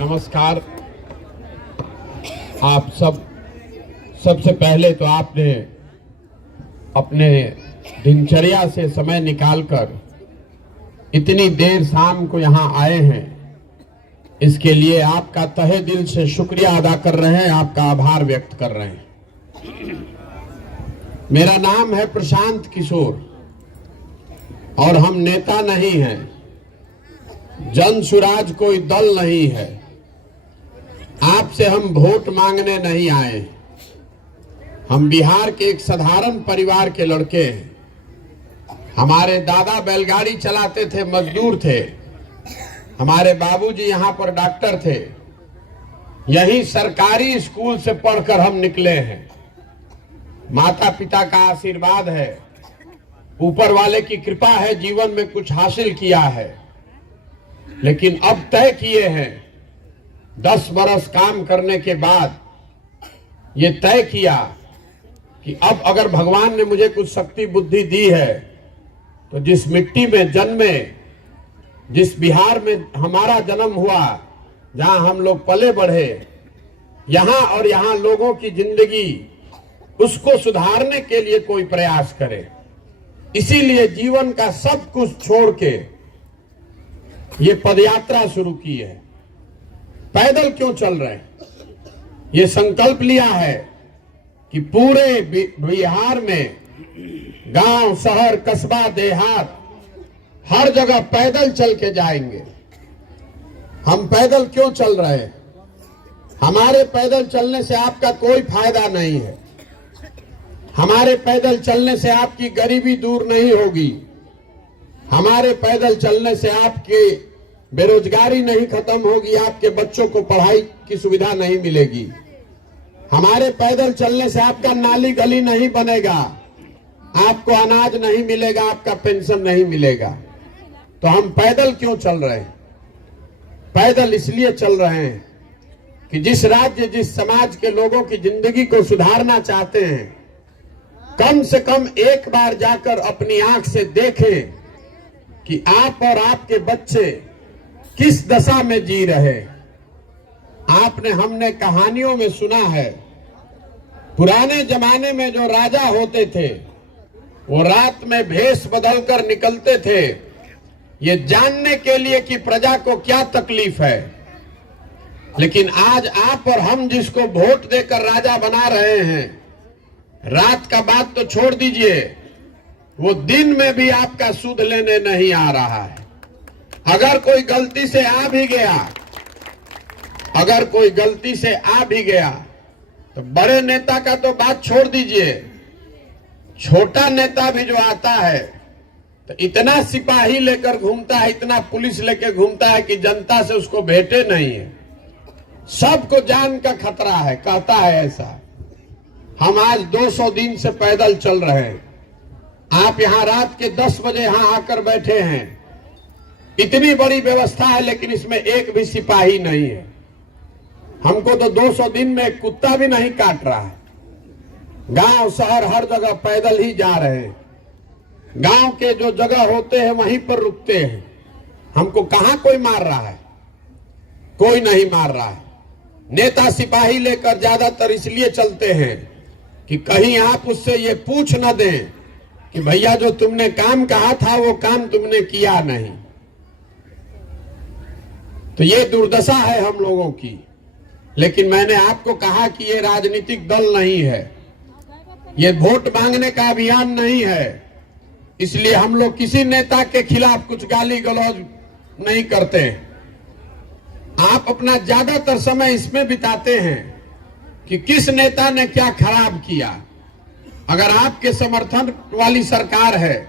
नमस्कार। आप सबसे पहले तो आपने अपने दिनचर्या से समय निकालकर इतनी देर शाम को यहाँ आए हैं, इसके लिए आपका तहे दिल से शुक्रिया अदा कर रहे हैं, आपका आभार व्यक्त कर रहे हैं। मेरा नाम है प्रशांत किशोर और हम नेता नहीं हैं, जन सुराज कोई दल नहीं है। आपसे हम वोट मांगने नहीं आए। हम बिहार के एक साधारण परिवार के लड़के हैं। हमारे दादा बैलगाड़ी चलाते थे, मजदूर थे। हमारे बाबूजी यहाँ पर डॉक्टर थे। यही सरकारी स्कूल से पढ़कर हम निकले हैं। माता पिता का आशीर्वाद है, ऊपर वाले की कृपा है, जीवन में कुछ हासिल किया है। लेकिन अब तय किए हैं, 10 बरस काम करने के बाद ये तय किया कि अब अगर भगवान ने मुझे कुछ शक्ति बुद्धि दी है तो जिस मिट्टी में जन्मे, जिस बिहार में हमारा जन्म हुआ, जहां हम लोग पले बढ़े, यहां और यहां लोगों की जिंदगी, उसको सुधारने के लिए कोई प्रयास करे। इसीलिए जीवन का सब कुछ छोड़ के ये पदयात्रा शुरू की है। पैदल क्यों चल रहे हैं? ये संकल्प लिया है कि पूरे बिहार में गांव, शहर, कस्बा, देहात, हर जगह पैदल चल के जाएंगे। हम पैदल क्यों चल रहे हैं? हमारे पैदल चलने से आपका कोई फायदा नहीं है। हमारे पैदल चलने से आपकी गरीबी दूर नहीं होगी। हमारे पैदल चलने से आपकी बेरोजगारी नहीं खत्म होगी, आपके बच्चों को पढ़ाई की सुविधा नहीं मिलेगी। हमारे पैदल चलने से आपका नाली गली नहीं बनेगा, आपको अनाज नहीं मिलेगा, आपका पेंशन नहीं मिलेगा। तो हम पैदल क्यों चल रहे हैं? पैदल इसलिए चल रहे हैं कि जिस राज्य, जिस समाज के लोगों की जिंदगी को सुधारना चाहते हैं, कम से कम एक बार जाकर अपनी आंख से देखें कि आप और आपके बच्चे किस दशा में जी रहे। हमने कहानियों में सुना है, पुराने जमाने में जो राजा होते थे वो रात में भेष बदलकर निकलते थे, ये जानने के लिए कि प्रजा को क्या तकलीफ है। लेकिन आज आप और हम जिसको वोट देकर राजा बना रहे हैं, रात का बात तो छोड़ दीजिए, वो दिन में भी आपका सुध लेने नहीं आ रहा है। अगर कोई गलती से आ भी गया, तो बड़े नेता का तो बात छोड़ दीजिए, छोटा नेता भी जो आता है तो इतना सिपाही लेकर घूमता है, इतना पुलिस लेकर घूमता है कि जनता से उसको भेंटे नहीं है। सबको जान का खतरा है, कहता है ऐसा। हम आज 200 दिन से पैदल चल रहे हैं। आप यहाँ रात के 10 बजे यहाँ आकर बैठे हैं। इतनी बड़ी व्यवस्था है, लेकिन इसमें एक भी सिपाही नहीं है। हमको तो 200 दिन में एक कुत्ता भी नहीं काट रहा है। गांव, शहर, हर जगह पैदल ही जा रहे हैं। गांव के जो जगह होते हैं वहीं पर रुकते हैं। हमको कहां कोई मार रहा है? कोई नहीं मार रहा है। नेता सिपाही लेकर ज्यादातर इसलिए चलते हैं कि कहीं आप उससे ये पूछ न दें कि भैया जो तुमने काम कहा था वो काम तुमने किया नहीं। तो ये दुर्दशा है हम लोगों की। लेकिन मैंने आपको कहा कि ये राजनीतिक दल नहीं है, ये वोट मांगने का अभियान नहीं है। इसलिए हम लोग किसी नेता के खिलाफ कुछ गाली गलौज नहीं करते। आप अपना ज्यादातर समय इसमें बिताते हैं कि किस नेता ने क्या खराब किया। अगर आपके समर्थन वाली सरकार है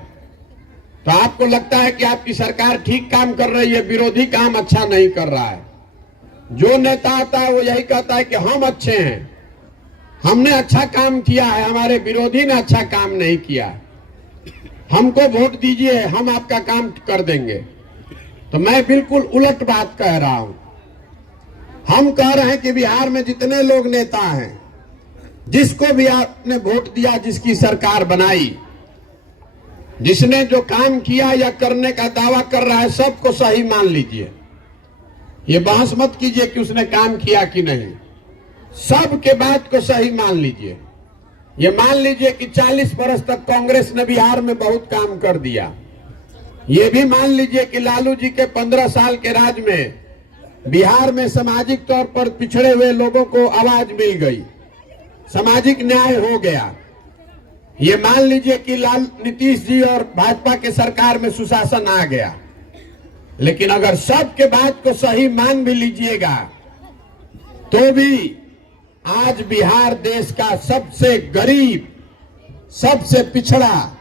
तो आपको लगता है कि आपकी सरकार ठीक काम कर रही है, विरोधी काम अच्छा नहीं कर रहा है। जो नेता आता है वो यही कहता है कि हम अच्छे हैं, हमने अच्छा काम किया है, हमारे विरोधी ने अच्छा काम नहीं किया, हमको वोट दीजिए, हम आपका काम कर देंगे। तो मैं बिल्कुल उलट बात कह रहा हूं। हम कह रहे हैं कि बिहार में जितने लोग नेता हैं, जिसको भी आपने वोट दिया, जिसकी सरकार बनाई, जिसने जो काम किया या करने का दावा कर रहा है, सबको सही मान लीजिए। ये बहस मत कीजिए कि उसने काम किया कि नहीं। सबके बात को सही मान लीजिए। ये मान लीजिए कि 40 वर्ष तक कांग्रेस ने बिहार में बहुत काम कर दिया। ये भी मान लीजिए कि लालू जी के 15 साल के राज में बिहार में सामाजिक तौर पर पिछड़े हुए लोगों को आवाज मिल गई, सामाजिक न्याय हो गया। ये मान लीजिए कि नीतीश जी और भाजपा के सरकार में सुशासन आ गया। लेकिन अगर सबके बात को सही मान भी लीजिएगा तो भी आज बिहार देश का सबसे गरीब, सबसे पिछड़ा,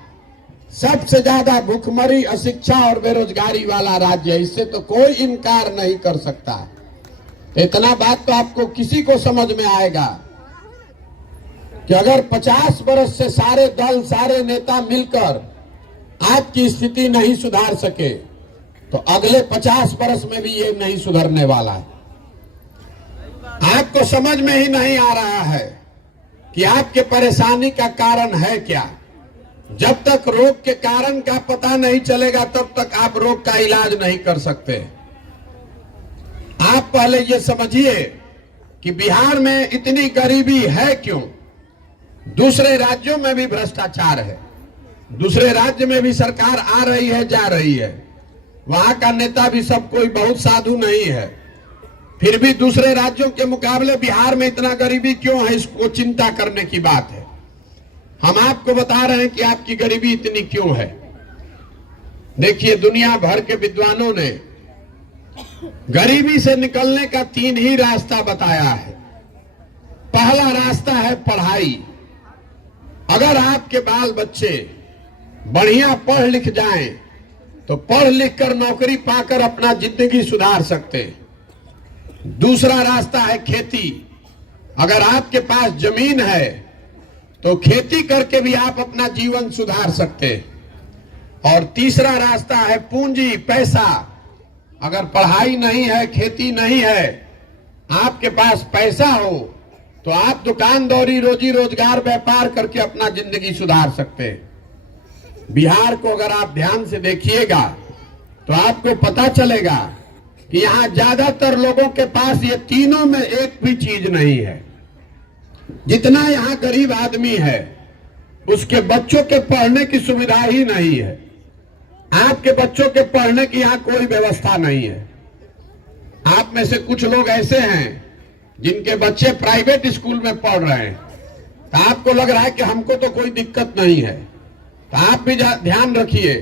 सबसे ज्यादा भूखमरी, अशिक्षा और बेरोजगारी वाला राज्य है। इससे तो कोई इनकार नहीं कर सकता। इतना बात तो आपको किसी को समझ में आएगा कि अगर 50 वर्ष से सारे दल, सारे नेता मिलकर आपकी स्थिति नहीं सुधार सके तो अगले 50 वर्ष में भी ये नहीं सुधरने वाला है। आपको समझ में ही नहीं आ रहा है कि आपके परेशानी का कारण है क्या। जब तक रोग के कारण का पता नहीं चलेगा तब तक आप रोग का इलाज नहीं कर सकते। आप पहले ये समझिए कि बिहार में इतनी गरीबी है क्यों। दूसरे राज्यों में भी भ्रष्टाचार है, दूसरे राज्य में भी सरकार आ रही है, जा रही है, वहां का नेता भी सब कोई बहुत साधु नहीं है। फिर भी दूसरे राज्यों के मुकाबले बिहार में इतना गरीबी क्यों है, इसको चिंता करने की बात है। हम आपको बता रहे हैं कि आपकी गरीबी इतनी क्यों है। देखिए, दुनिया भर के विद्वानों ने गरीबी से निकलने का 3 ही रास्ता बताया है। पहला रास्ता है पढ़ाई। अगर आपके बाल बच्चे बढ़िया पढ़ लिख जाएं तो पढ़ लिख कर नौकरी पाकर अपना जिंदगी सुधार सकते। दूसरा रास्ता है खेती। अगर आपके पास जमीन है तो खेती करके भी आप अपना जीवन सुधार सकते। और तीसरा रास्ता है पूंजी, पैसा। अगर पढ़ाई नहीं है, खेती नहीं है, आपके पास पैसा हो तो आप दुकानदारी, रोजी रोजगार, व्यापार करके अपना जिंदगी सुधार सकते हैं। बिहार को अगर आप ध्यान से देखिएगा तो आपको पता चलेगा कि यहां ज्यादातर लोगों के पास ये तीनों में एक भी चीज नहीं है। जितना यहां गरीब आदमी है उसके बच्चों के पढ़ने की सुविधा ही नहीं है। आपके बच्चों के पढ़ने की यहां कोई व्यवस्था नहीं है। आप में से कुछ लोग ऐसे हैं जिनके बच्चे प्राइवेट स्कूल में पढ़ रहे हैं, तो आपको लग रहा है कि हमको तो कोई दिक्कत नहीं है। तो आप भी ध्यान रखिए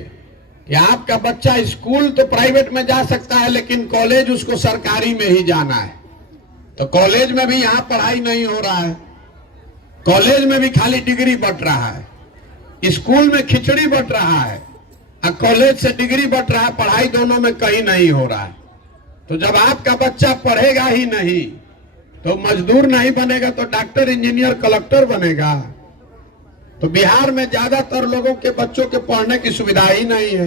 कि आपका बच्चा स्कूल तो प्राइवेट में जा सकता है लेकिन कॉलेज उसको सरकारी में ही जाना है। तो कॉलेज में भी यहाँ पढ़ाई नहीं हो रहा है, कॉलेज में भी खाली डिग्री बंट रहा है, स्कूल में खिचड़ी बंट रहा है और कॉलेज से डिग्री बंट रहा है। पढ़ाई दोनों में कहीं नहीं हो रहा है। तो जब आपका बच्चा पढ़ेगा ही नहीं तो मजदूर नहीं बनेगा तो डॉक्टर, इंजीनियर, कलेक्टर बनेगा। तो बिहार में ज्यादातर लोगों के बच्चों के पढ़ने की सुविधा ही नहीं है।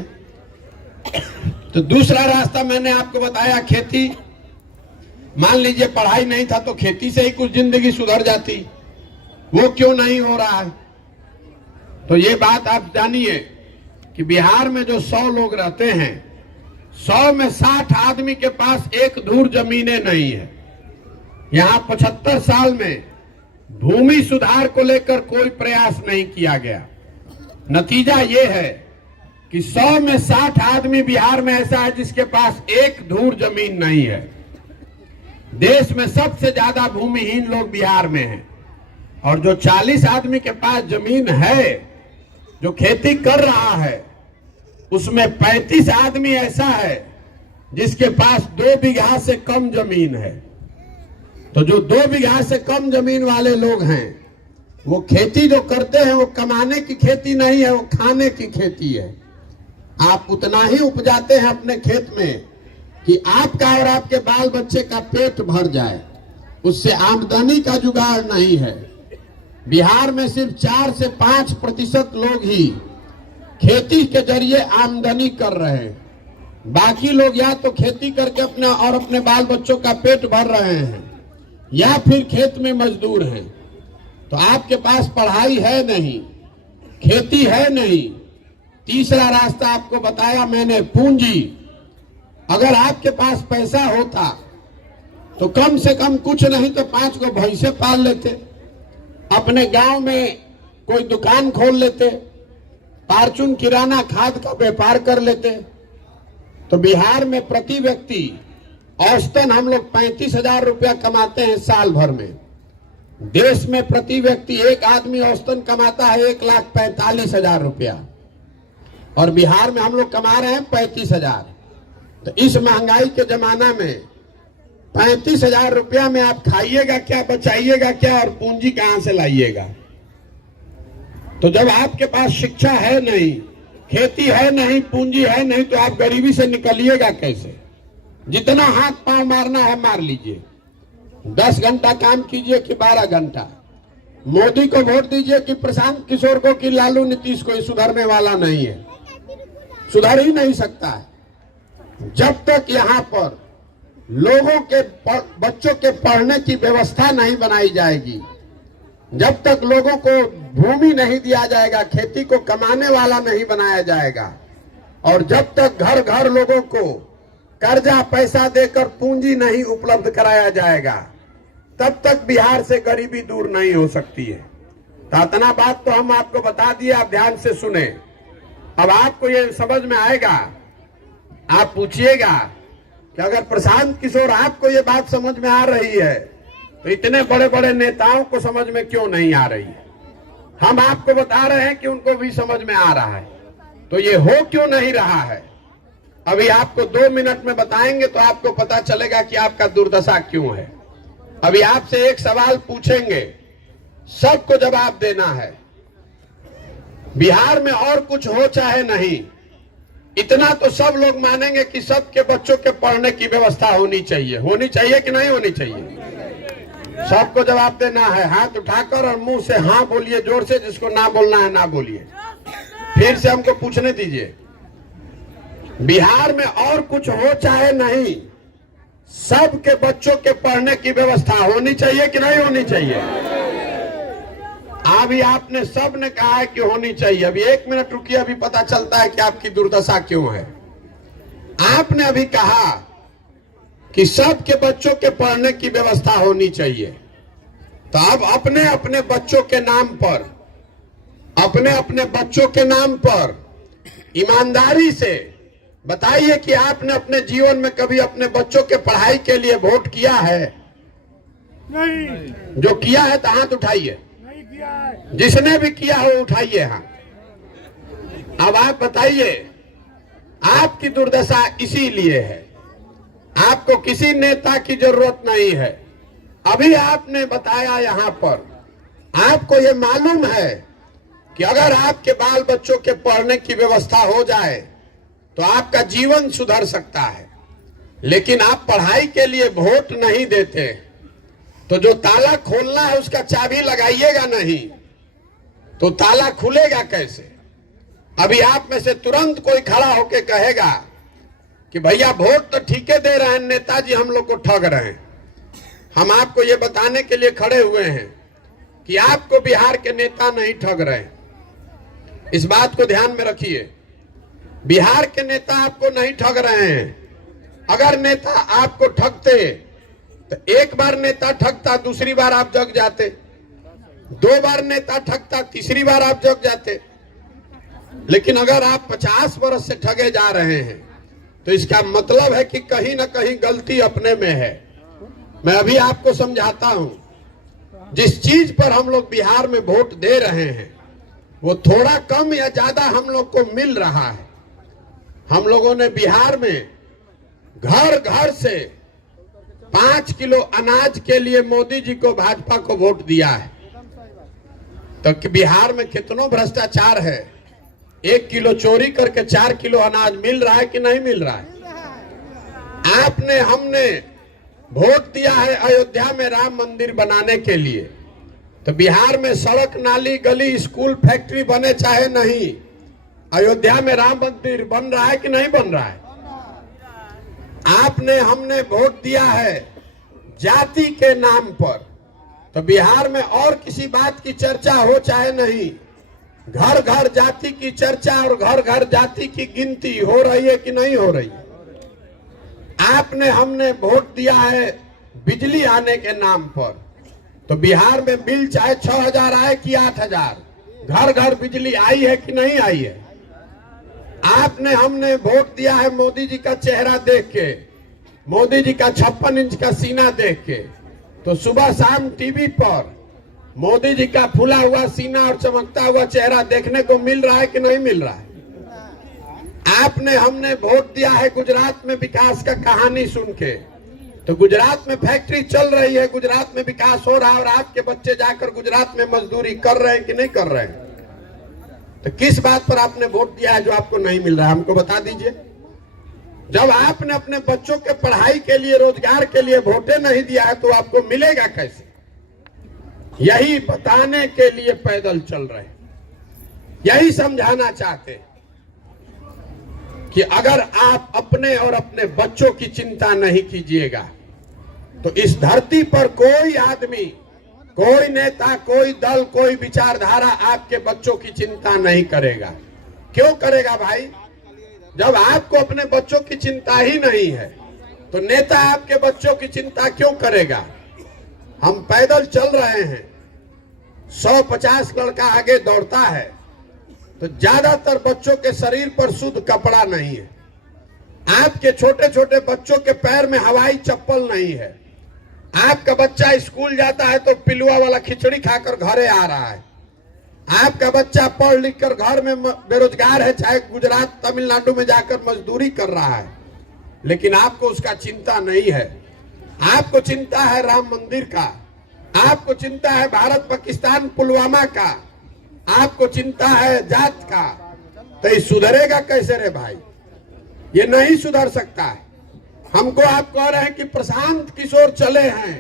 तो दूसरा रास्ता मैंने आपको बताया, खेती। मान लीजिए पढ़ाई नहीं था तो खेती से ही कुछ जिंदगी सुधर जाती, वो क्यों नहीं हो रहा है। तो ये बात आप जानिए कि बिहार में जो 100 लोग रहते हैं, 100 में 60 आदमी के पास एक धूर जमीनें नहीं है। यहां 75 साल में भूमि सुधार को लेकर कोई प्रयास नहीं किया गया। नतीजा ये है कि 100 में 60 आदमी बिहार में ऐसा है जिसके पास एक धूर जमीन नहीं है। देश में सबसे ज्यादा भूमिहीन लोग बिहार में हैं। और जो 40 आदमी के पास जमीन है जो खेती कर रहा है, उसमें 35 आदमी ऐसा है जिसके पास 2 बीघा से कम जमीन है। तो जो 2 बीघा से कम जमीन वाले लोग हैं वो खेती जो करते हैं वो कमाने की खेती नहीं है, वो खाने की खेती है। आप उतना ही उपजाते हैं अपने खेत में कि आपका और आपके बाल बच्चे का पेट भर जाए, उससे आमदनी का जुगाड़ नहीं है। बिहार में सिर्फ 4 से 5% लोग ही खेती के जरिए आमदनी कर रहे हैं। बाकी लोग या तो खेती करके अपना और अपने बाल बच्चों का पेट भर रहे हैं या फिर खेत में मजदूर हैं। तो आपके पास पढ़ाई है नहीं, खेती है नहीं। तीसरा रास्ता आपको बताया मैंने, पूंजी। अगर आपके पास पैसा होता तो कम से कम कुछ नहीं तो 5 को भैंसे पाल लेते, अपने गांव में कोई दुकान खोल लेते, फार्चून किराना खाद का व्यापार कर लेते। तो बिहार में प्रति व्यक्ति औसतन हम लोग 35,000 रुपया कमाते हैं साल भर में। देश में प्रति व्यक्ति एक आदमी औसतन कमाता है 1,45,000 रुपया, और बिहार में हम लोग कमा रहे हैं 35,000। तो इस महंगाई के जमाना में 35,000 रुपया में आप खाइएगा क्या, बचाइएगा क्या, और पूंजी कहां से लाइएगा? तो जब आपके पास शिक्षा है नहीं, खेती है नहीं, पूंजी है नहीं, तो आप गरीबी से निकलिएगा कैसे? जितना हाथ पांव मारना है मार लीजिए, 10 घंटा काम कीजिए कि 12 घंटा। मोदी को वोट दीजिए कि प्रशांत किशोर को कि लालू नीतीश को, सुधरने वाला नहीं है, सुधर ही नहीं सकता है। जब तक यहाँ पर लोगों के बच्चों के पढ़ने की व्यवस्था नहीं बनाई जाएगी, जब तक लोगों को भूमि नहीं दिया जाएगा, खेती को कमाने वाला नहीं बनाया जाएगा, और जब तक घर घर लोगों को कर्जा पैसा देकर पूंजी नहीं उपलब्ध कराया जाएगा, तब तक बिहार से गरीबी दूर नहीं हो सकती है। तो इतना बात तो हम आपको बता दिए, आप ध्यान से सुने। अब आपको ये समझ में आएगा, आप पूछिएगा कि अगर प्रशांत किशोर आपको ये बात समझ में आ रही है तो इतने बड़े बड़े नेताओं को समझ में क्यों नहीं आ रही है? हम आपको बता रहे हैं कि उनको भी समझ में आ रहा है, तो ये हो क्यों नहीं रहा है? अभी आपको 2 मिनट में बताएंगे तो आपको पता चलेगा कि आपका दुर्दशा क्यों है। अभी आपसे एक सवाल पूछेंगे, सबको जवाब देना है। बिहार में और कुछ हो चाहे नहीं, इतना तो सब लोग मानेंगे कि सबके बच्चों के पढ़ने की व्यवस्था होनी चाहिए। होनी चाहिए कि नहीं होनी चाहिए? सबको जवाब देना है, हाथ उठाकर और मुंह से हाँ बोलिए जोर से, जिसको ना बोलना है ना बोलिए। फिर से हमको पूछने दीजिए, बिहार में और कुछ हो चाहे नहीं, सबके बच्चों के पढ़ने की व्यवस्था होनी चाहिए कि नहीं होनी चाहिए? अभी आपने सब ने कहा है कि होनी चाहिए। अभी 1 मिनट रुकिए, अभी पता चलता है कि आपकी दुर्दशा क्यों है। आपने अभी कहा कि सबके बच्चों के पढ़ने की व्यवस्था होनी चाहिए, तो अब अपने अपने बच्चों के नाम पर, अपने अपने बच्चों के नाम पर ईमानदारी से बताइए कि आपने अपने जीवन में कभी अपने बच्चों के पढ़ाई के लिए वोट किया है? नहीं। जो किया है तो हाथ उठाइए, जिसने भी किया हो उठाइए हाथ। अब आप बताइए, आपकी दुर्दशा इसीलिए है, आपको किसी नेता की जरूरत नहीं है। अभी आपने बताया यहाँ पर, आपको ये मालूम है कि अगर आपके बाल बच्चों के पढ़ने की व्यवस्था हो जाए तो आपका जीवन सुधर सकता है, लेकिन आप पढ़ाई के लिए वोट नहीं देते, तो जो ताला खोलना है उसका चाबी लगाइएगा नहीं, तो ताला खुलेगा कैसे? अभी आप में से तुरंत कोई खड़ा होके कहेगा कि भैया वोट तो ठीक है दे रहे हैं, नेताजी हम लोग को ठग रहे हैं। हम आपको ये बताने के लिए खड़े हुए हैं कि आपको बिहार के नेता नहीं ठग रहे हैं। इस बात को ध्यान में रखिए, बिहार के नेता आपको नहीं ठग रहे हैं। अगर नेता आपको ठगते तो एक बार नेता ठगता, दूसरी बार आप जग जाते, 2 बार नेता ठगता, तीसरी बार आप जग जाते। लेकिन अगर आप 50 वर्ष से ठगे जा रहे हैं तो इसका मतलब है कि कहीं ना कहीं गलती अपने में है। मैं अभी आपको समझाता हूं, जिस चीज पर हम लोग बिहार में वोट दे रहे हैं वो थोड़ा कम या ज्यादा हम लोग को मिल रहा है। हम लोगों ने बिहार में घर घर से 5 किलो अनाज के लिए मोदी जी को, भाजपा को वोट दिया है। तो बिहार में कितना भ्रष्टाचार है, 1 किलो चोरी करके 4 किलो अनाज मिल रहा है कि नहीं मिल रहा है? आपने, हमने वोट दिया है अयोध्या में राम मंदिर बनाने के लिए, तो बिहार में सड़क, नाली, गली, स्कूल, फैक्ट्री बने चाहे नहीं, अयोध्या में राम मंदिर बन रहा है कि नहीं बन रहा है? आपने, हमने वोट दिया है जाति के नाम पर, तो बिहार में और किसी बात की चर्चा हो चाहे नहीं, घर घर जाति की चर्चा और घर घर जाति की गिनती हो रही है कि नहीं हो रही? आपने हमने वोट दिया है बिजली आने के नाम पर, तो बिहार में बिल चाहे 6,000 आए कि 8,000, घर घर बिजली आई है कि नहीं आई है। आपने हमने वोट दिया है मोदी जी का चेहरा देख के, मोदी जी का 56 इंच का सीना देख के, तो सुबह शाम टीवी पर मोदी जी का फूला हुआ सीना और चमकता हुआ चेहरा देखने को मिल रहा है कि नहीं मिल रहा है। आपने हमने वोट दिया है गुजरात में विकास का कहानी सुन के, तो गुजरात में फैक्ट्री चल रही है, गुजरात में विकास हो रहा है, और आपके बच्चे जाकर गुजरात में मजदूरी कर रहे हैं कि नहीं कर रहे हैं। तो किस बात पर आपने वोट दिया है जो आपको नहीं मिल रहा है, हमको बता दीजिए। जब आपने अपने बच्चों के पढ़ाई के लिए, रोजगार के लिए वोटे नहीं दिया है तो आपको मिलेगा कैसे। यही बताने के लिए पैदल चल रहे हैं, यही समझाना चाहते हैं कि अगर आप अपने और अपने बच्चों की चिंता नहीं कीजिएगा तो इस धरती पर कोई आदमी, कोई नेता, कोई दल, कोई विचारधारा आपके बच्चों की चिंता नहीं करेगा। क्यों करेगा भाई? जब आपको अपने बच्चों की चिंता ही नहीं है तो नेता आपके बच्चों की चिंता क्यों करेगा। हम पैदल चल रहे हैं, 150 लड़का आगे दौड़ता है, तो ज्यादातर बच्चों के शरीर पर शुद्ध कपड़ा नहीं है। आपके छोटे छोटे बच्चों के पैर में हवाई चप्पल नहीं है। आपका बच्चा स्कूल जाता है तो पिलुआ वाला खिचड़ी खाकर घरे आ रहा है। आपका बच्चा पढ़ लिख कर घर में बेरोजगार है, चाहे गुजरात तमिलनाडु में जाकर मजदूरी कर रहा है, लेकिन आपको उसका चिंता नहीं है। आपको चिंता है राम मंदिर का, आपको चिंता है भारत पाकिस्तान पुलवामा का, आपको चिंता है जात का। तो ये सुधरेगा कैसे रे भाई? ये नहीं सुधर सकता है। हमको आप कह रहे हैं कि प्रशांत किशोर चले हैं,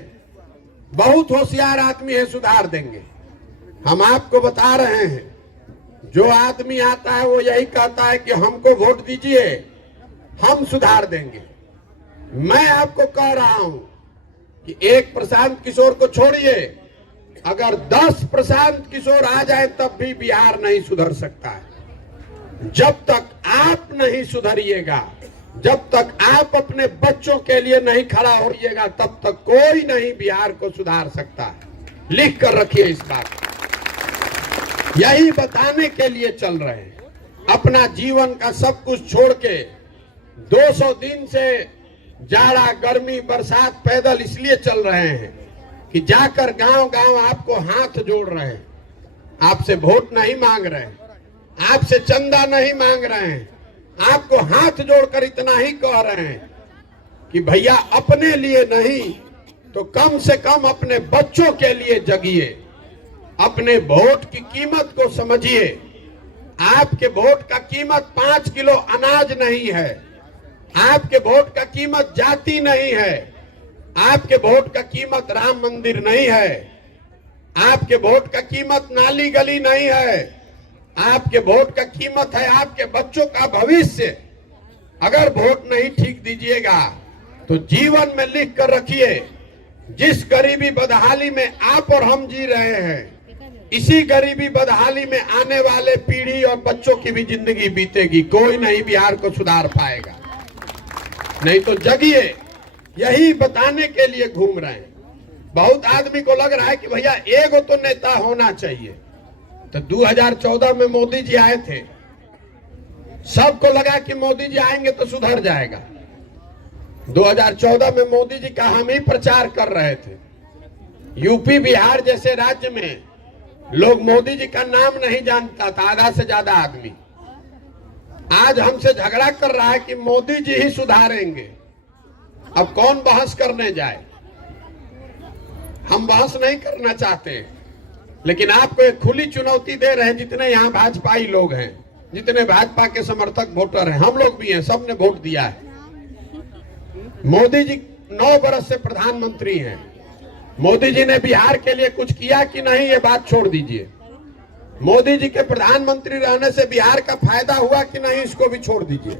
बहुत होशियार आदमी है, सुधार देंगे। हम आपको बता रहे हैं जो आदमी आता है वो यही कहता है कि हमको वोट दीजिए, हम सुधार देंगे। मैं आपको कह रहा हूं कि एक प्रशांत किशोर को छोड़िए, अगर 10 प्रशांत किशोर आ जाए तब भी बिहार नहीं सुधर सकता है। जब तक आप नहीं सुधरिएगा, जब तक आप अपने बच्चों के लिए नहीं खड़ा होइएगा, तब तक कोई नहीं बिहार को सुधार सकता है। लिख कर रखिए इस बात। यही बताने के लिए चल रहे हैं। अपना जीवन का सब कुछ छोड़ के 200 दिन से जाड़ा, गर्मी, बरसात पैदल इसलिए चल रहे हैं कि जाकर गांव गांव आपको हाथ जोड़ रहे हैं। आपसे वोट नहीं मांग रहे हैं, आपसे चंदा नहीं मांग रहे हैं, आपको हाथ जोड़कर इतना ही कह रहे हैं कि भैया अपने लिए नहीं तो कम से कम अपने बच्चों के लिए जगिए, अपने वोट की कीमत को समझिए। आपके वोट का कीमत 5 किलो अनाज नहीं है, आपके वोट का कीमत जाति नहीं है, आपके वोट का कीमत राम मंदिर नहीं है, आपके वोट का कीमत नाली गली नहीं है, आपके वोट का कीमत है आपके बच्चों का भविष्य। अगर वोट नहीं ठीक दीजिएगा तो जीवन में लिख कर रखिए, जिस गरीबी बदहाली में आप और हम जी रहे हैं, इसी गरीबी बदहाली में आने वाले पीढ़ी और बच्चों की भी जिंदगी बीतेगी। कोई नहीं बिहार को सुधार पाएगा। नहीं तो जगिए, यही बताने के लिए घूम रहे हैं। बहुत आदमी को लग रहा है कि भैया एगो तो नेता होना चाहिए। तो 2014 में मोदी जी आए थे, सबको लगा कि मोदी जी आएंगे तो सुधर जाएगा। 2014 में मोदी जी का हम ही प्रचार कर रहे थे। यूपी बिहार जैसे राज्य में लोग मोदी जी का नाम नहीं जानता था, आधा से ज्यादा आदमी। आज हमसे झगड़ा कर रहा है कि मोदी जी ही सुधारेंगे। अब कौन बहस करने जाए? हम बहस नहीं करना चाहते, लेकिन आपको एक खुली चुनौती दे रहे हैं। जितने यहाँ भाजपाई लोग हैं, जितने भाजपा के समर्थक वोटर हैं, हम लोग भी हैं, सबने वोट दिया है। मोदी जी 9 बरस से प्रधानमंत्री हैं। मोदी जी ने बिहार के लिए कुछ किया कि नहीं, ये बात छोड़ दीजिए। मोदी जी के प्रधानमंत्री रहने से बिहार का फायदा हुआ कि नहीं, इसको भी छोड़ दीजिए।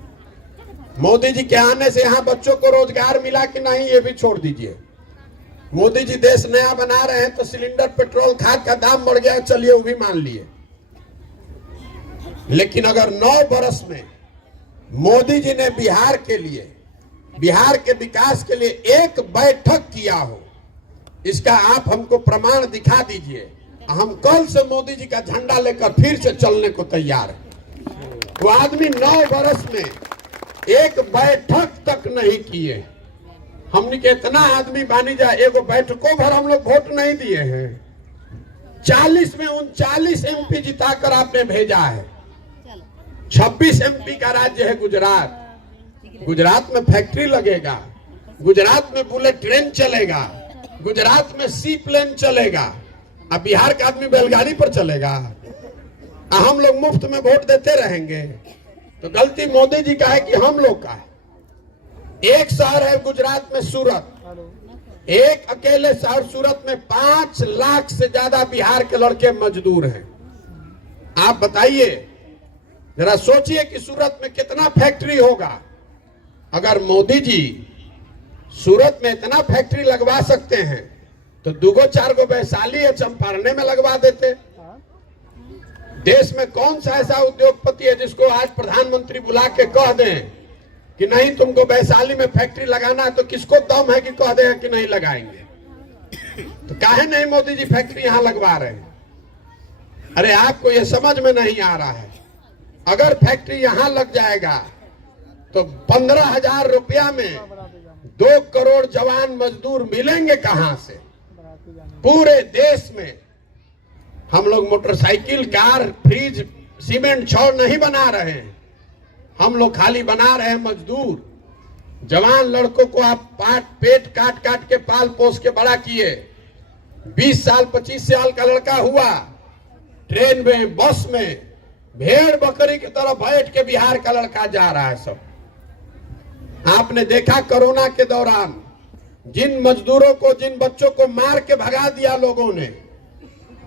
मोदी जी के आने से यहाँ बच्चों को रोजगार मिला कि नहीं, ये भी छोड़ दीजिए। मोदी जी देश नया बना रहे हैं तो सिलेंडर पेट्रोल खाद का दाम बढ़ गया, चलिए वो भी मान लिए। लेकिन अगर 9 बरस में मोदी जी ने बिहार के लिए बिहार के विकास के लिए एक बैठक किया हो, इसका आप हमको प्रमाण दिखा दीजिए। हम कल से मोदी जी का झंडा लेकर फिर से चलने को तैयार है। वो आदमी 9 वर्ष में एक बैठक तक नहीं किए। हमने के इतना आदमी बानी जा, एगो बैठकों भर हम लोग वोट नहीं दिए हैं। 40 में 39 MP जिताकर आपने भेजा है। 26 MP का राज्य है गुजरात। गुजरात में फैक्ट्री लगेगा, गुजरात में बुलेट ट्रेन चलेगा, गुजरात में सी प्लेन चलेगा। अब बिहार का आदमी बैलगाड़ी पर चलेगा। हम लोग मुफ्त में वोट देते रहेंगे। तो गलती मोदी जी का है कि हम लोग का है। एक शहर है गुजरात में सूरत, एक अकेले शहर सूरत में 5 लाख से ज्यादा बिहार के लड़के मजदूर हैं। आप बताइए, जरा सोचिए कि सूरत में कितना फैक्ट्री होगा। अगर मोदी जी सूरत में इतना फैक्ट्री लगवा सकते हैं तो 2-4 गो वैशाली या चंपारने में लगवा देते। देश में कौन सा ऐसा उद्योगपति है जिसको आज प्रधानमंत्री बुला के कह दें कि नहीं तुमको वैशाली में फैक्ट्री लगाना है, तो किसको दम है कि कह दें कि नहीं लगाएंगे? तो काहे नहीं मोदी जी फैक्ट्री यहां लगवा रहे हैं? अरे आपको ये समझ में नहीं आ रहा है। अगर फैक्ट्री यहां लग जाएगा तो 15,000 रुपया में 2 करोड़ जवान मजदूर मिलेंगे कहां से? पूरे देश में हम लोग मोटरसाइकिल, कार, फ्रिज, सीमेंट, छड़ नहीं बना रहे हैं। हम लोग खाली बना रहे हैं मजदूर। जवान लड़कों को आप पेट काट काट के पाल पोस के बड़ा किए। 20 साल 25 साल का लड़का हुआ, ट्रेन में, बस में भेड़ बकरी की तरह बैठ के बिहार का लड़का जा रहा है। सब आपने देखा कोरोना के दौरान जिन मजदूरों को, जिन बच्चों को मार के भगा दिया लोगों ने,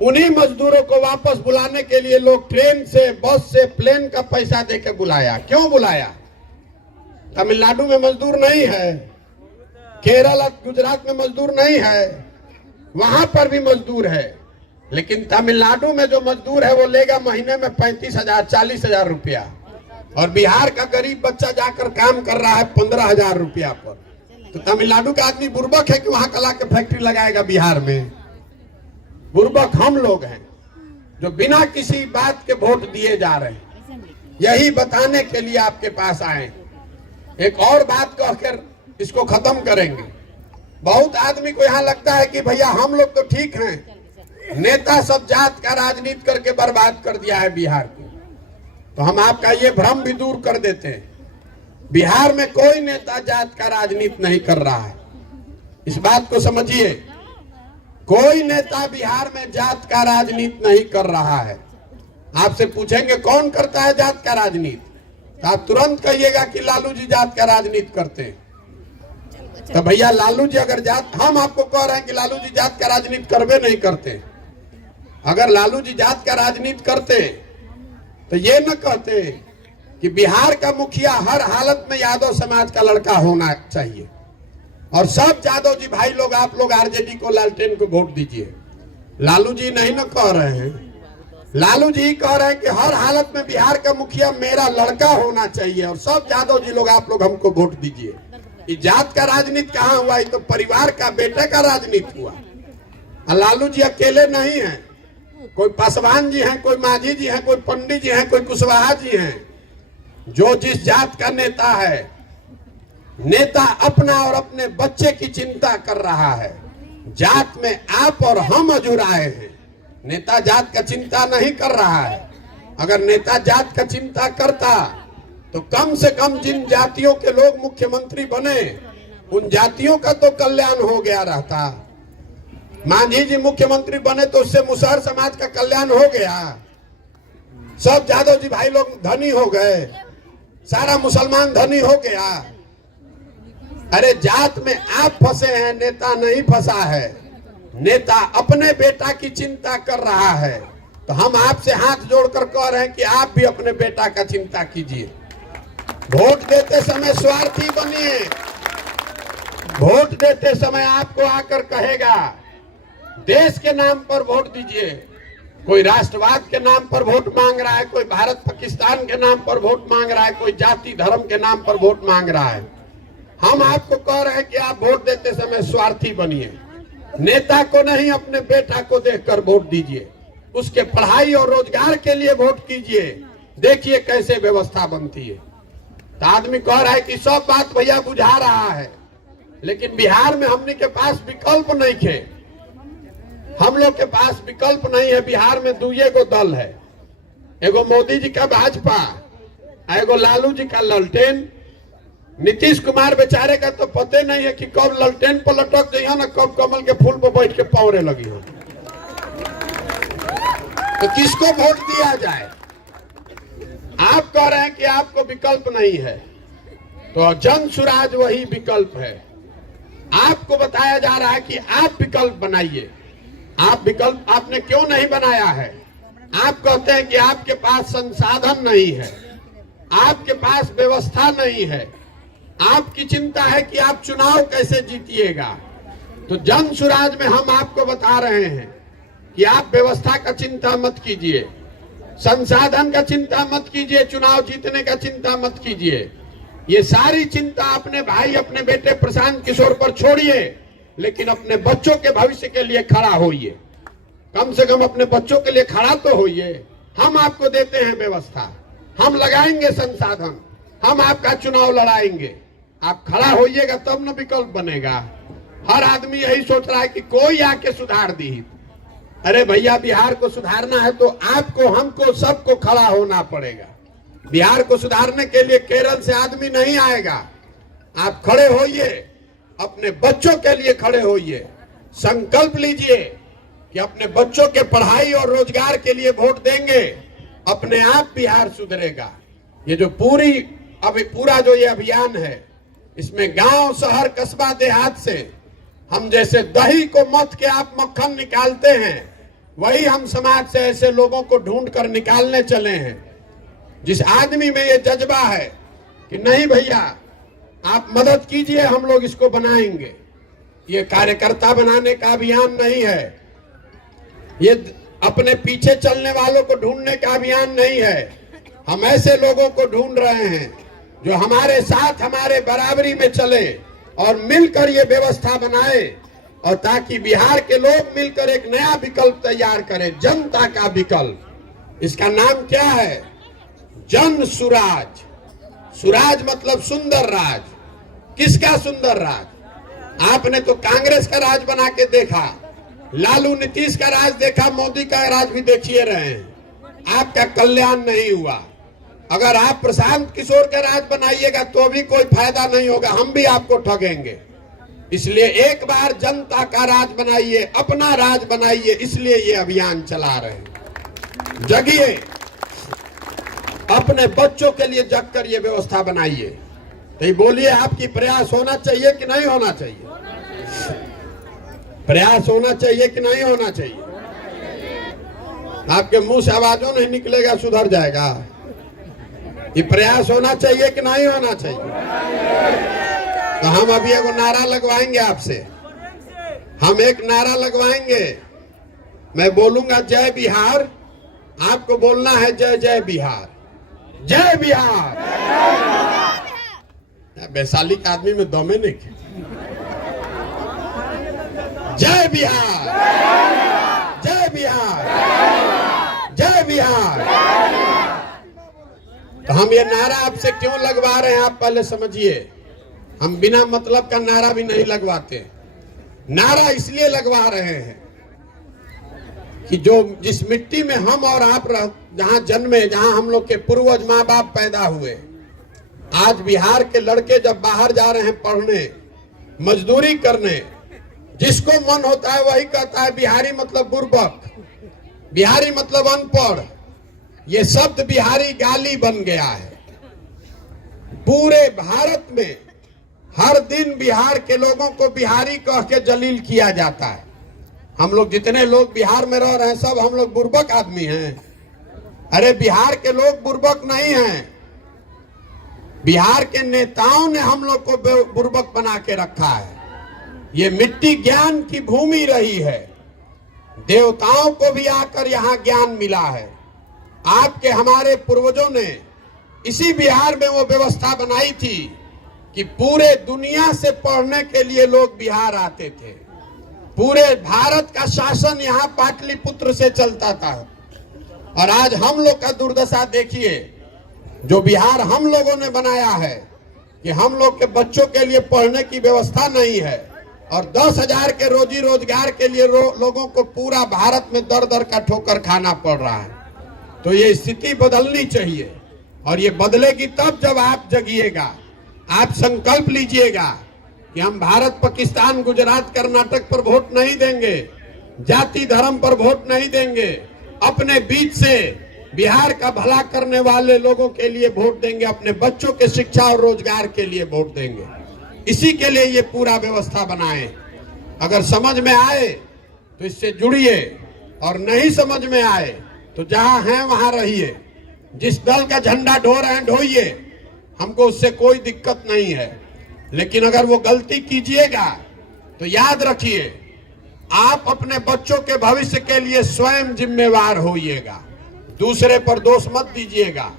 उन्हीं मजदूरों को वापस बुलाने के लिए लोग ट्रेन से, बस से, प्लेन का पैसा देके बुलाया। क्यों बुलाया? तमिलनाडु में मजदूर नहीं है, केरल, गुजरात में मजदूर नहीं है, वहां पर भी मजदूर है। लेकिन तमिलनाडु में जो मजदूर है वो लेगा महीने में 35,000, 40,000 रुपया, और बिहार का गरीब बच्चा जाकर काम कर रहा है 15,000 रुपया पर। तो तमिलनाडु का आदमी बुर्बक है कि वहां कला के फैक्ट्री लगाएगा बिहार में? बुर्बक हम लोग हैं जो बिना किसी बात के वोट दिए जा रहे हैं। यही बताने के लिए आपके पास आए। एक और बात कहकर इसको खत्म करेंगे। बहुत आदमी को यहाँ लगता है कि भैया हम लोग तो ठीक हैं, नेता सब जात का राजनीति करके बर्बाद कर दिया है बिहार को। तो हम आपका ये भ्रम भी दूर कर देते हैं। बिहार में कोई नेता जात का राजनीति नहीं कर रहा है, इस बात को समझिए। कोई नेता बिहार में जात का राजनीति नहीं कर रहा है। आपसे पूछेंगे कौन करता है जात का राजनीति, तो आप तुरंत कहिएगा कि लालू जी जात का राजनीति करते हैं। तो भैया लालू जी अगर जात, हम आपको कह रहे हैं कि लालू जी जात का राजनीति करवे नहीं करते। अगर लालू जी जात का राजनीति करते तो ये न कहते कि बिहार का मुखिया हर हालत में यादव समाज का लड़का होना चाहिए, और सब यादव जी भाई लोग, आप लोग आरजेडी को, लालटेन को वोट दीजिए। लालू जी नहीं न कह रहे हैं, लालू जी कह रहे हैं कि हर हालत में बिहार का मुखिया मेरा लड़का होना चाहिए, और सब यादव जी लोग, आप लोग हमको वोट दीजिए। ये जात का राजनीति कहाँ हुआ? ये तो परिवार का, बेटे का राजनीति हुआ। और लालू जी अकेले नहीं है, कोई पासवान जी हैं, कोई माझी जी हैं, कोई पंडित जी हैं, कोई कुशवाहा जी हैं। जो जिस जात का नेता है, नेता अपना और अपने बच्चे की चिंता कर रहा है। जात में आप और हम अजुराए हैं, नेता जात का चिंता नहीं कर रहा है। अगर नेता जात का चिंता करता तो कम से कम जिन जातियों के लोग मुख्यमंत्री बने, उन जातियों का तो कल्याण हो गया रहता। मांझी जी मुख्यमंत्री बने तो उससे मुसहर समाज का कल्याण हो गया। सब यादव जी भाई लोग धनी हो गए, सारा मुसलमान धनी हो गया। अरे जात में आप फंसे हैं, नेता नहीं फंसा है। नेता अपने बेटा की चिंता कर रहा है। तो हम आपसे हाथ जोड़कर कह रहे हैं कि आप भी अपने बेटा का चिंता कीजिए। वोट देते समय स्वार्थी बनिए। वोट देते समय आपको आकर कहेगा देश के नाम पर वोट दीजिए। कोई राष्ट्रवाद के नाम पर वोट मांग रहा है, कोई भारत पाकिस्तान के नाम पर वोट मांग रहा है, कोई जाति धर्म के नाम पर वोट मांग रहा है। हम आपको कह रहे हैं कि आप वोट देते समय स्वार्थी बनिए, नेता को नहीं अपने बेटा को देखकर वोट दीजिए, उसके पढ़ाई और रोजगार के लिए वोट कीजिए। देखिए कैसे व्यवस्था बनती है। तो आदमी कह रहा है कि सब बात भैया बुझा रहा है, लेकिन बिहार में हमने के पास विकल्प नहीं थे। हम लोग के पास विकल्प नहीं है। बिहार में दुए गो दल है, एगो मोदी जी का भाजपा, एगो लालू जी का ललटेन। नीतीश कुमार बेचारे का तो पते नहीं है कि कब ललटेन पर लटक जाइए ना, कब कमल के फूल पर बैठ के पौरे लगी हो। तो किसको वोट दिया जाए? आप कह रहे हैं कि आपको विकल्प नहीं है, तो जन सुराज वही विकल्प है। आपको बताया जा रहा है कि आप विकल्प बनाइए। आप विकल्प आपने क्यों नहीं बनाया है? आप कहते हैं कि आपके पास संसाधन नहीं है, आपके पास व्यवस्था नहीं है, आपकी चिंता है कि आप चुनाव कैसे जीतिएगा। तो जन सुराज में हम आपको बता रहे हैं कि आप व्यवस्था का चिंता मत कीजिए, संसाधन का चिंता मत कीजिए, चुनाव जीतने का चिंता मत कीजिए। ये सारी चिंता अपने भाई, अपने बेटे प्रशांत किशोर पर छोड़िए, लेकिन अपने बच्चों के भविष्य के लिए खड़ा होइए। कम से कम अपने बच्चों के लिए खड़ा तो होइए। हम आपको देते हैं व्यवस्था, हम लगाएंगे संसाधन, हम आपका चुनाव लड़ाएंगे। आप खड़ा होइएगा तब न विकल्प बनेगा। हर आदमी यही सोच रहा है कि कोई आके सुधार दी। अरे भैया, बिहार को सुधारना है तो आपको, हमको, सबको खड़ा होना पड़ेगा। बिहार को सुधारने के लिए केरल से आदमी नहीं आएगा। आप खड़े होइए, अपने बच्चों के लिए खड़े होइए। संकल्प लीजिए कि अपने बच्चों के पढ़ाई और रोजगार के लिए वोट देंगे, अपने आप बिहार सुधरेगा। ये जो पूरा जो ये अभियान है, इसमें गांव, शहर, कस्बा, देहात से हम जैसे दही को मथ के आप मक्खन निकालते हैं, वही हम समाज से ऐसे लोगों को ढूंढ कर निकालने चले हैं जिस आदमी में ये जज्बा है कि नहीं भैया आप मदद कीजिए, हम लोग इसको बनाएंगे। ये कार्यकर्ता बनाने का अभियान नहीं है, ये अपने पीछे चलने वालों को ढूंढने का अभियान नहीं है। हम ऐसे लोगों को ढूंढ रहे हैं जो हमारे साथ, हमारे बराबरी में चले और मिलकर ये व्यवस्था बनाए, और ताकि बिहार के लोग मिलकर एक नया विकल्प तैयार करें, जनता का विकल्प। इसका नाम क्या है? जन सुराज। सुराज मतलब सुंदर राज। किसका सुंदर राज? आपने तो कांग्रेस का राज बना के देखा, लालू नीतीश का राज देखा, मोदी का राज भी देखिए रहे हैं। आपका कल्याण नहीं हुआ। अगर आप प्रशांत किशोर का राज बनाइएगा तो भी कोई फायदा नहीं होगा, हम भी आपको ठगेंगे। इसलिए एक बार जनता का राज बनाइए, अपना राज बनाइए, इसलिए ये अभियान चला रहे हैं। जगिए, अपने बच्चों के लिए जग कर ये व्यवस्था बनाइए। तो बोलिए, आपकी प्रयास होना चाहिए कि नहीं होना चाहिए? प्रयास होना चाहिए कि नहीं होना चाहिए? आपके मुंह से आवाजों नहीं निकलेगा, सुधर जाएगा। ये प्रयास होना चाहिए कि नहीं होना चाहिए? तो हम अभी एक नारा लगवाएंगे आपसे। हम एक नारा लगवाएंगे, मैं बोलूंगा जय बिहार, आपको बोलना है जय जय बिहार। जय बिहार। वैशाली के आदमी में दमे नहीं है। जय बिहार, जय बिहार, जय बिहार। तो हम ये नारा आपसे क्यों लगवा रहे हैं, आप पहले समझिए। हम बिना मतलब का नारा भी नहीं लगवाते। नारा इसलिए लगवा रहे हैं कि जो जिस मिट्टी में हम और आप जहां जन्मे, जहां हम लोग के पूर्वज माँ बाप पैदा हुए, आज बिहार के लड़के जब बाहर जा रहे हैं पढ़ने, मजदूरी करने, जिसको मन होता है वही कहता है बिहारी मतलब बुर्बक, बिहारी मतलब अनपढ़। ये शब्द बिहारी गाली बन गया है। पूरे भारत में हर दिन बिहार के लोगों को बिहारी कह के जलील किया जाता है। हम लोग जितने लोग बिहार में रह रहे हैं सब हम लोग बुर्बक आदमी हैं। अरे बिहार के लोग बुर्बक नहीं हैं, बिहार के नेताओं ने हम लोग को बुर्बक बना के रखा है। ये मिट्टी ज्ञान की भूमि रही है, देवताओं को भी आकर यहाँ ज्ञान मिला है। आपके हमारे पूर्वजों ने इसी बिहार में वो व्यवस्था बनाई थी कि पूरे दुनिया से पढ़ने के लिए लोग बिहार आते थे। पूरे भारत का शासन यहाँ पाटलिपुत्र से चलता था। और आज हम लोग का दुर्दशा देखिए, जो बिहार हम लोगों ने बनाया है कि हम लोग के बच्चों के लिए पढ़ने की व्यवस्था नहीं है और 10,000 के रोजी रोजगार के लिए लोगों को पूरा भारत में दर दर का ठोकर खाना पड़ रहा है। तो ये स्थिति बदलनी चाहिए और ये बदलेगी तब जब आप जगिएगा, आप संकल्प लीजिएगा कि हम भारत, पाकिस्तान, गुजरात, कर्नाटक पर वोट नहीं देंगे, जाति धर्म पर वोट नहीं देंगे, अपने बीच से बिहार का भला करने वाले लोगों के लिए वोट देंगे, अपने बच्चों के शिक्षा और रोजगार के लिए वोट देंगे। इसी के लिए ये पूरा व्यवस्था बनाए। अगर समझ में आए तो इससे जुड़िए और नहीं समझ में आए तो जहां हैं वहां रहिए। जिस दल का झंडा ढो रहे हैं ढोइए, हमको उससे कोई दिक्कत नहीं है। लेकिन अगर वो गलती कीजिएगा तो याद रखिए, आप अपने बच्चों के भविष्य के लिए स्वयं जिम्मेवार होइएगा, दूसरे पर दोष मत दीजिएगा।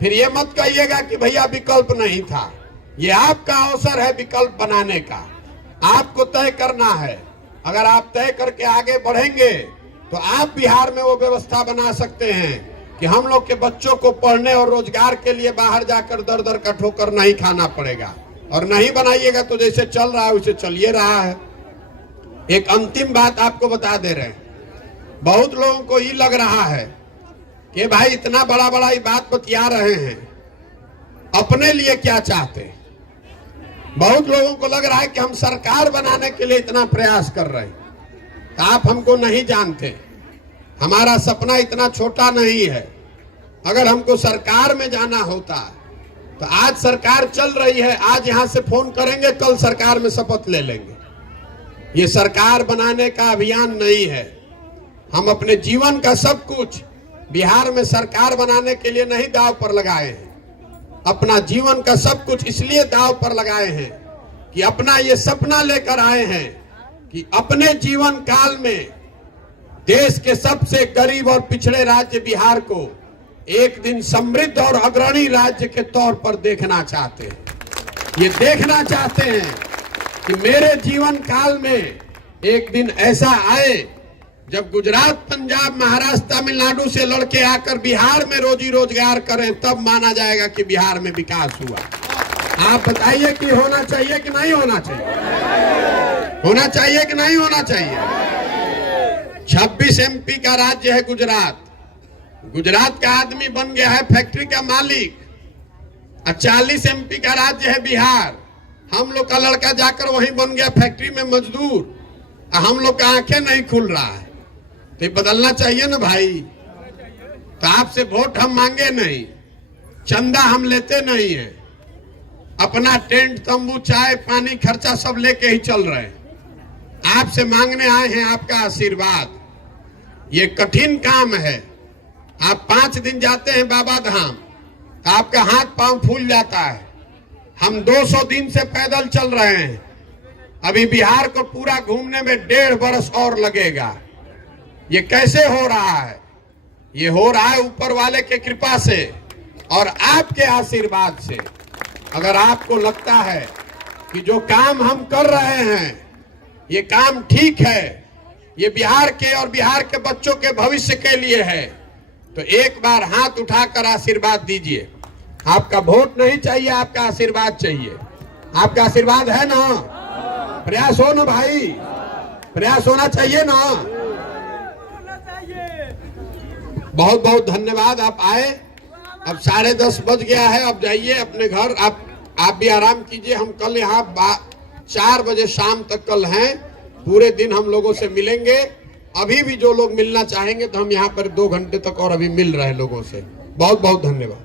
फिर ये मत कहिएगा कि भैया विकल्प नहीं था। ये आपका अवसर है विकल्प बनाने का, आपको तय करना है। अगर आप तय करके आगे बढ़ेंगे तो आप बिहार में वो व्यवस्था बना सकते हैं कि हम लोग के बच्चों को पढ़ने और रोजगार के लिए बाहर जाकर दर दर का ठोकर नहीं खाना पड़ेगा। और नहीं बनाइएगा तो जैसे चल रहा है वैसे चलिए रहा है। एक अंतिम बात आपको बता दे रहे हैं, बहुत लोगों को ये लग रहा है कि भाई इतना बड़ा बड़ा ये बात बतिया रहे हैं, अपने लिए क्या चाहते हैं। बहुत लोगों को लग रहा है कि हम सरकार बनाने के लिए इतना प्रयास कर रहे हैं। तो आप हमको नहीं जानते, हमारा सपना इतना छोटा नहीं है। अगर हमको सरकार में जाना होता तो आज सरकार चल रही है, आज यहां से फोन करेंगे, कल सरकार में शपथ ले लेंगे। ये सरकार बनाने का अभियान नहीं है। हम अपने जीवन का सब कुछ बिहार में सरकार बनाने के लिए नहीं दांव पर लगाए हैं। अपना जीवन का सब कुछ इसलिए दांव पर लगाए हैं कि अपना ये सपना लेकर आए हैं कि अपने जीवन काल में देश के सबसे गरीब और पिछड़े राज्य बिहार को एक दिन समृद्ध और अग्रणी राज्य के तौर पर देखना चाहते हैं। ये देखना चाहते हैं कि मेरे जीवन काल में एक दिन ऐसा आए जब गुजरात, पंजाब, महाराष्ट्र, तमिलनाडु से लड़के आकर बिहार में रोजी रोजगार करें, तब माना जाएगा कि बिहार में विकास हुआ। आप बताइए कि होना चाहिए कि नहीं होना चाहिए? होना चाहिए कि नहीं होना चाहिए? 26 MP का राज्य है गुजरात। गुजरात का आदमी बन गया है फैक्ट्री का मालिक। 40 MP का राज्य है बिहार। हम लोग का लड़का जाकर वहीं बन गया फैक्ट्री में मजदूर। हम लोग का आंखें नहीं खुल रहा है। तो ये बदलना चाहिए ना भाई। तो आपसे वोट हम मांगे नहीं, चंदा हम लेते नहीं है। अपना टेंट, तंबू, चाय, पानी, खर्चा सब लेके ही चल रहे हैं। आपसे मांगने आए हैं आपका आशीर्वाद। ये कठिन काम है। आप 5 दिन जाते हैं बाबा धाम तो आपका हाथ पांव फूल जाता है। हम 200 दिन से पैदल चल रहे हैं। अभी बिहार को पूरा घूमने में 1.5 बरस और लगेगा। ये कैसे हो रहा है? ये हो रहा है ऊपर वाले के कृपा से और आपके आशीर्वाद से। अगर आपको लगता है कि जो काम हम कर रहे हैं ये काम ठीक है, ये बिहार के और बिहार के बच्चों के भविष्य के लिए है, तो एक बार हाथ उठाकर आशीर्वाद दीजिए। आपका वोट नहीं चाहिए, आपका आशीर्वाद चाहिए। आपका आशीर्वाद है ना? प्रयास हो ना भाई, प्रयास होना चाहिए ना। बहुत बहुत धन्यवाद, आप आए। अब 10:30 बज गया है, अब जाइए अपने घर। आप भी आराम कीजिए। हम कल यहाँ 4 बजे शाम तक कल हैं। पूरे दिन हम लोगों से मिलेंगे। अभी भी जो लोग मिलना चाहेंगे तो हम यहाँ पर 2 घंटे तक और अभी मिल रहे हैं लोगों से। बहुत बहुत धन्यवाद।